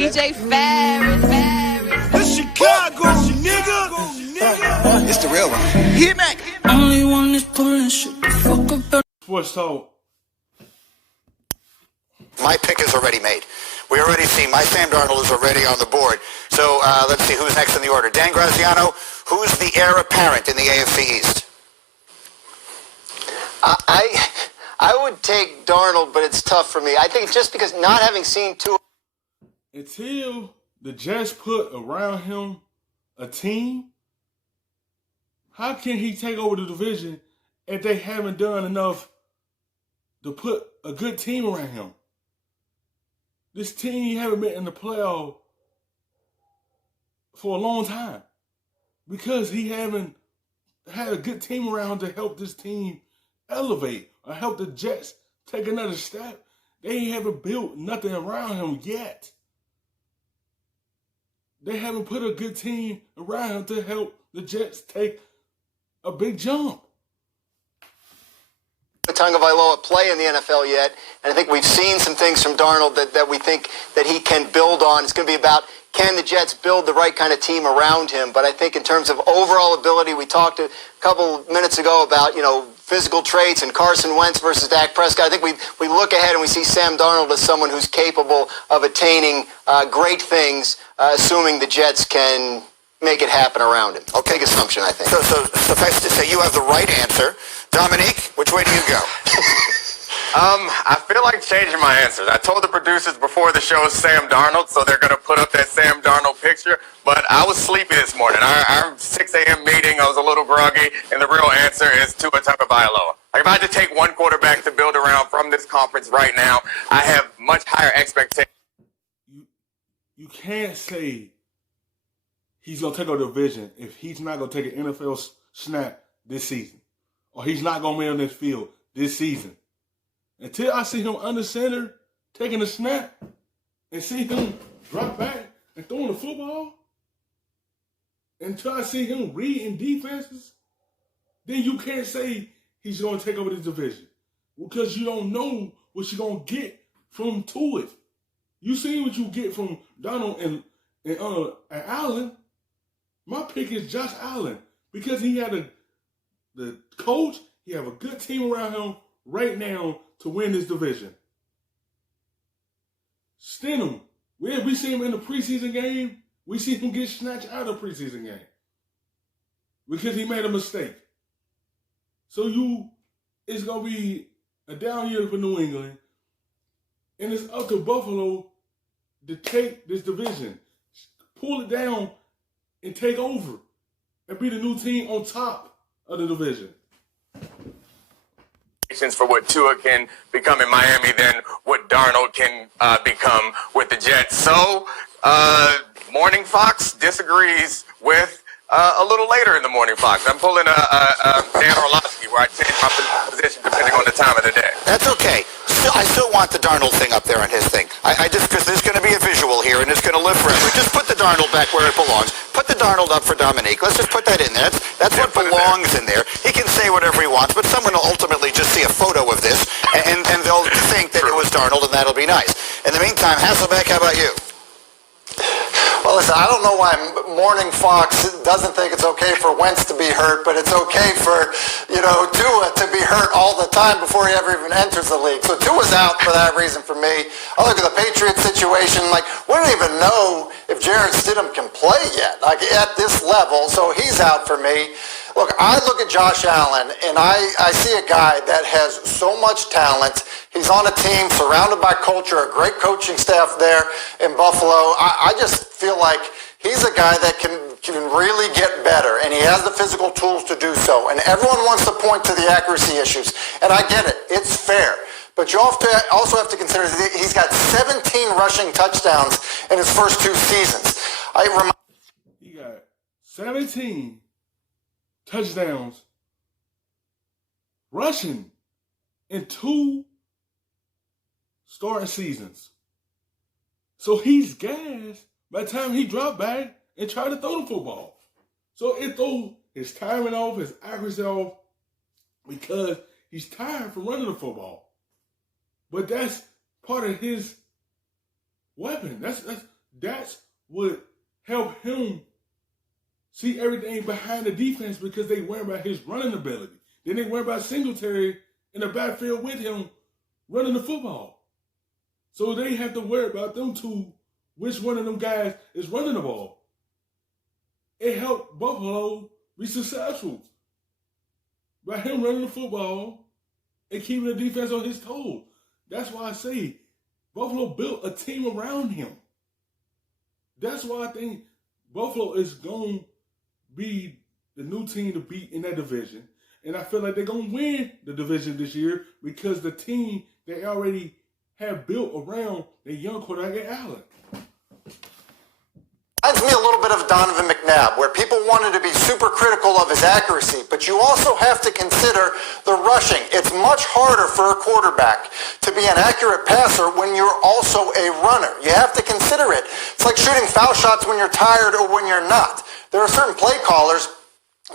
DJ Ferris. The Chicago, nigga. It's the real one. Hit me. Only one is pulling shit the fuck up. Sports talk. My pick is already made. We already see my Sam Darnold is already on the board. So let's see who's next in the order. Dan Graziano, who's the heir apparent in the AFC East? I would take Darnold, but it's tough for me. I think just because not having seen two. Until the Jets put around him a team, how can he take over the division if they haven't done enough to put a good team around him? This team haven't been in the playoff for a long time because he haven't had a good team around to help this team elevate or help the Jets take another step. They haven't built nothing around him yet. They haven't put a good team around him to help the Jets take a big jump. Tagovailoa play in the NFL yet, and I think we've seen some things from Darnold that we think that he can build on. It's going to be about, can the Jets build the right kind of team around him? But I think in terms of overall ability, we talked a couple minutes ago about, physical traits and Carson Wentz versus Dak Prescott. I think we look ahead and we see Sam Darnold as someone who's capable of attaining great things, assuming the Jets can make it happen around him. Okay. Big assumption, I think. So suffice to say, you have the right answer. Dominique, which way do you go? I feel like changing my answers. I told the producers before the show Sam Darnold, so they're going to put up that Sam Darnold picture. But I was sleepy this morning. Our 6 a.m. meeting, I was a little groggy, and the real answer is Tua Tagovailoa. Like, if I had to take one quarterback to build around from this conference right now, I have much higher expectations. You can't say he's going to take over the division if he's not going to take an NFL snap this season, or he's not going to be on this field this season. Until I see him under center, taking a snap, and see him drop back and throwing the football, until I see him reading defenses, then you can't say he's going to take over the division. Because you don't know what you're going to get from Tua. You see what you get from Donald and Allen. My pick is Josh Allen. Because he had the coach, he have a good team around him right now to win this division. Stidham, we see him in the preseason game. We see him get snatched out of the preseason game because he made a mistake. So it's going to be a down year for New England, and it's up to Buffalo to take this division, pull it down, and take over, and be the new team on top of the division. For what Tua can become in Miami than what Darnold can become with the Jets. So, Morning Fox disagrees with a little later in the Morning Fox. I'm pulling a Dan Orlovsky where I change my position depending on the time of the day. That's okay. I still want the Darnold thing up there on his thing. I just, because there's going to be a visual here and it's going to live forever. Just put the Darnold back where it belongs. Put the Darnold up for Dominique. Let's just put that in there. That's what belongs in there. He can say whatever he wants, but someone will ultimately just see a photo of this and they'll think that it was Darnold, and that'll be nice. In the meantime, Hasselbeck, how about you? Well, listen, I don't know why Morning Fox doesn't think it's okay for Wentz to be hurt, but it's okay for, Tua to be hurt all the time before he ever even enters the league. So Tua's out for that reason for me. I look at the Patriots situation, we don't even know if Jarrett Stidham can play yet, at this level, so he's out for me. Look, I look at Josh Allen, and I see a guy that has so much talent. He's on a team surrounded by culture, a great coaching staff there in Buffalo. I just feel like he's a guy that can really get better, and he has the physical tools to do so. And everyone wants to point to the accuracy issues, and I get it. It's fair. But you also have to consider that he's got 17 rushing touchdowns in his first 2 seasons. He got 17 touchdowns rushing in 2 starting seasons. So he's gassed by the time he dropped back and tried to throw the football. So it threw his timing off, his accuracy off, because he's tired from running the football. But that's part of his weapon. That's That's what helped him see everything behind the defense because they worry about his running ability. Then they worry about Singletary in the backfield with him running the football. So they have to worry about them two, which one of them guys is running the ball. It helped Buffalo be successful by him running the football and keeping the defense on his toes. That's why I say Buffalo built a team around him. That's why I think Buffalo is going to be the new team to beat in that division. And I feel like they're going to win the division this year because the team they already have built around the young quarterback Allen. Reminds me a little bit of Donovan McNabb, where people wanted to be super critical of his accuracy, but you also have to consider the rushing. It's much harder for a quarterback to be an accurate passer when you're also a runner. You have to consider it. It's like shooting foul shots when you're tired or when you're not. There are certain play callers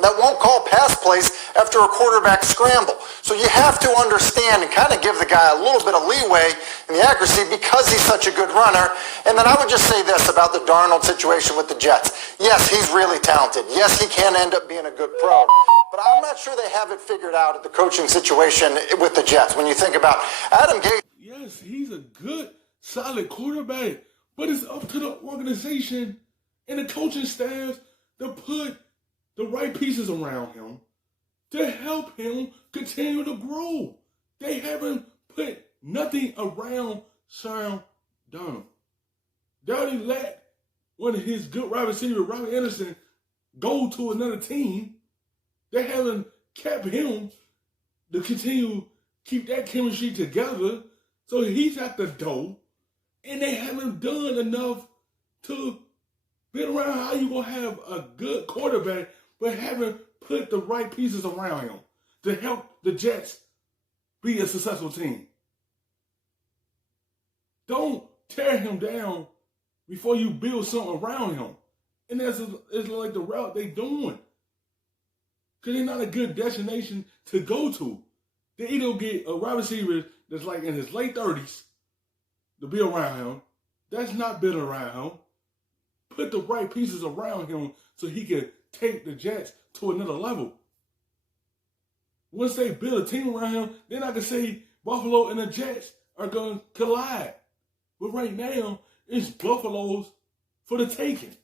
that won't call pass plays after a quarterback scramble. So you have to understand and kind of give the guy a little bit of leeway in the accuracy because he's such a good runner. And then I would just say this about the Darnold situation with the Jets. Yes, he's really talented. Yes, he can end up being a good pro. But I'm not sure they have it figured out at the coaching situation with the Jets. When you think about Adam Gase. Yes, he's a good, solid quarterback. But it's up to the organization and the coaching staff to put the right pieces around him to help him continue to grow. They haven't put nothing around Sam Darnold. They already let one of his good wide receivers, Robbie Anderson, go to another team. They haven't kept him to continue keep that chemistry together. So he's at the door, and they haven't done enough to build around how you gonna have a good quarterback, but haven't put the right pieces around him to help the Jets be a successful team. Don't tear him down before you build something around him. And that's it's like the route they doing. Because they're not a good destination to go to. They either get a wide receiver that's like in his late 30s to be around him. That's not built around him. Put the right pieces around him so he can take the Jets to another level. Once they build a team around him, then I can say Buffalo and the Jets are going to collide. But right now, it's Buffalo's for the taking.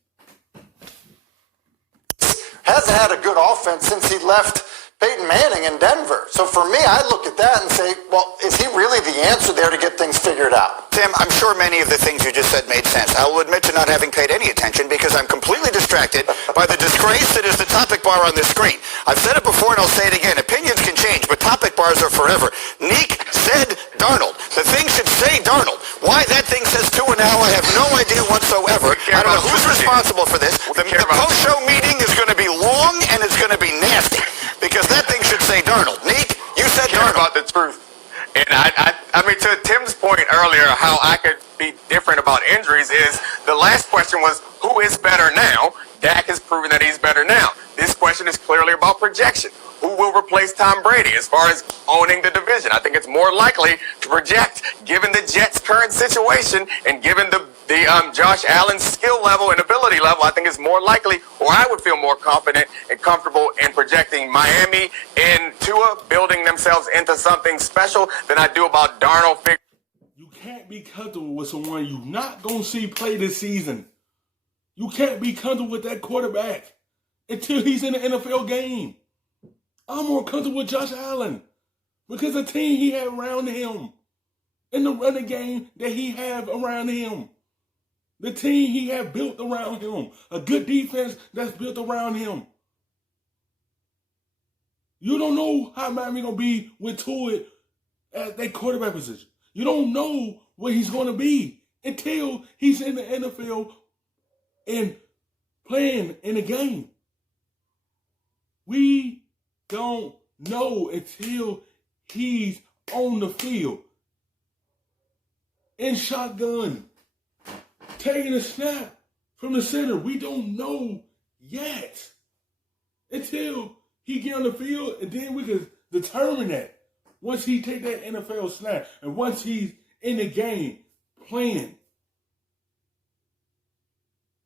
Hasn't had a good offense since he left Peyton Manning in Denver. So for me, I look at that and say, well, is he really the answer there to get things figured out? Tim, I'm sure many of the things you just said made sense. I will admit to not having paid any attention because I'm completely distracted by the disgrace that is the topic bar on this screen. I've said it before and I'll say it again. Opinions can change, but topic bars are forever. Neek said Darnold. The thing should say Darnold. Why that thing says 2 now, I have no idea whatsoever. I don't know who's responsible for this. The post-show meeting is going to be long and it's going to be nasty because that thing should say Darnold. Neek, you said Darnold. About the truth. And I mean, to Tim's point earlier, how I could be different about injuries is the last question was, who is better now? Dak has proven that he's better now. This question is clearly about projection. Who will replace Tom Brady as far as owning the division? I think it's more likely to project, given the Jets' current situation and given the Josh Allen's skill level and ability level, I think it's more likely, or I would feel more confident and comfortable in projecting Miami and Tua building themselves into something special than I do about Darnold. You can't be comfortable with someone you're not going to see play this season. You can't be comfortable with that quarterback until he's in the NFL game. I'm more comfortable with Josh Allen because the team he had around him and the running game that he had around him. The team he had built around him. A good defense that's built around him. You don't know how Miami going to be with Tua at that quarterback position. You don't know what he's going to be until he's in the NFL and playing in the game. We don't know until he's on the field. In shotgun. Taking a snap from the center. We don't know yet. Until he get on the field, and then we can determine that. Once he take that NFL snap, and once he's in the game playing.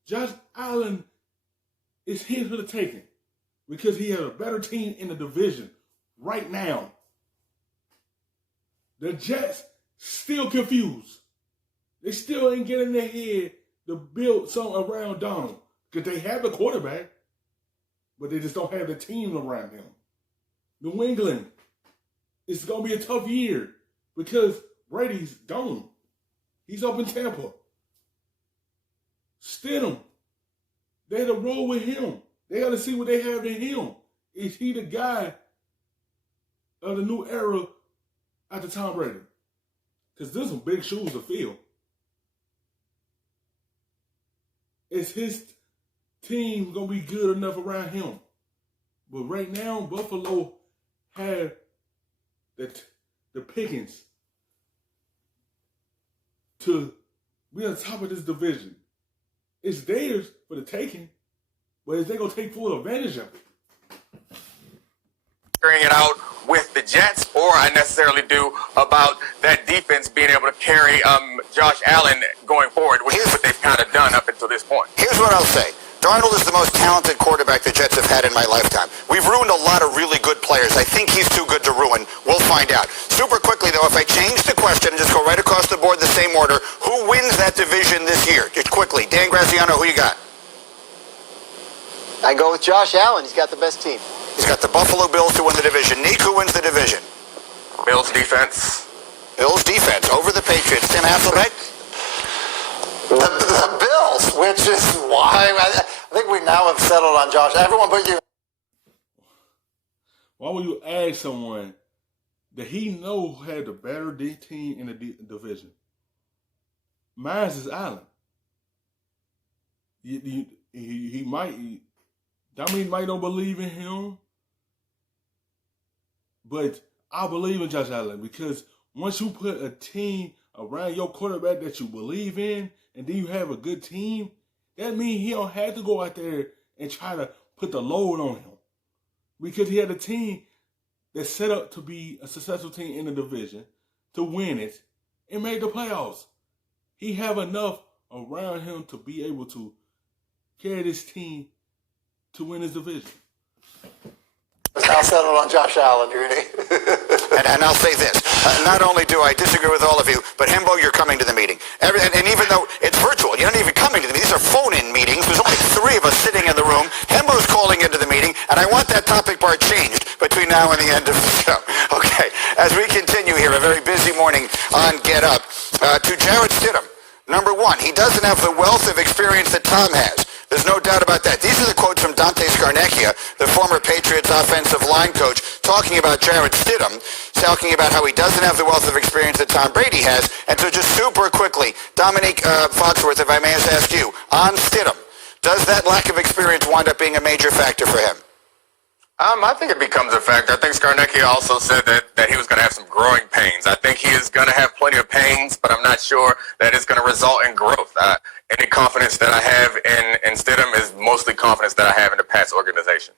Josh Allen is his for the taking because he has a better team in the division right now. The Jets still confused. They still ain't getting their head to build something around Donald because they have the quarterback, but they just don't have the team around him. New England, it's going to be a tough year because Brady's gone. He's up in Tampa. Stidham, they had to roll with him. They got to see what they have in him. Is he the guy of the new era after Tom Brady? Because there's some big shoes to fill. Is his team going to be good enough around him? But right now, Buffalo have the pickings to be on top of this division. It's theirs for the taking, but is they going to take full advantage of it? Figuring it out with the Jets, or I necessarily do about that defense being able to carry Josh Allen going forward, which is what they've kind of done up until this point. Here's what I'll say. Darnold is the most talented quarterback the Jets have had in my lifetime. We've ruined a lot of really good players. I think he's too good to ruin. We'll find out. Super quickly, though, if I change the question and just go right across the board the same order, who wins that division this year? Just quickly. Dan Graziano, who you got? I go with Josh Allen. He's got the best team. He's got the Buffalo Bills to win the division. Nick, who wins the division? Bills defense. Bills defense over the Patriots. Tim Hasselbeck? The Bills, which is why I think we now have settled on Josh. Everyone but you. Why would you ask someone that he knows had the better team in the division? Mine is Allen. He might, Dominique might not believe in him, but I believe in Josh Allen because once you put a team around your quarterback that you believe in, and then you have a good team, that means he don't have to go out there and try to put the load on him. Because he had a team that's set up to be a successful team in the division, to win it, and make the playoffs. He have enough around him to be able to carry this team to win his division. Now settled on Josh Allen, Rudy. And I'll say this. Not only do I disagree with all of you, but Hembo, you're coming to the meeting. And even though it's virtual, you're not even coming to the meeting. These are phone-in meetings. There's only 3 of us sitting in the room. Hembo's calling into the meeting, and I want that topic bar changed between now and the end of the show. Okay, as we continue here, a very busy morning on Get Up. To Jarrett Stidham, number 1, he doesn't have the wealth of experience that Tom has. There's no doubt about that. These are the quotes from Dante Scarnecchia, the former Patriots offensive line coach, talking about Jarrett Stidham, talking about how he doesn't have the wealth of experience that Tom Brady has. And so just super quickly, Dominique Foxworth, if I may just ask you, on Stidham, does that lack of experience wind up being a major factor for him? I think it becomes a factor. I think Scarnecchia also said that he was going to have some growing pains. I think he is going to have plenty of pains, but I'm not sure that it's going to result in growth. Any confidence that I have in Stidham is mostly confidence that I have in the Pats organization.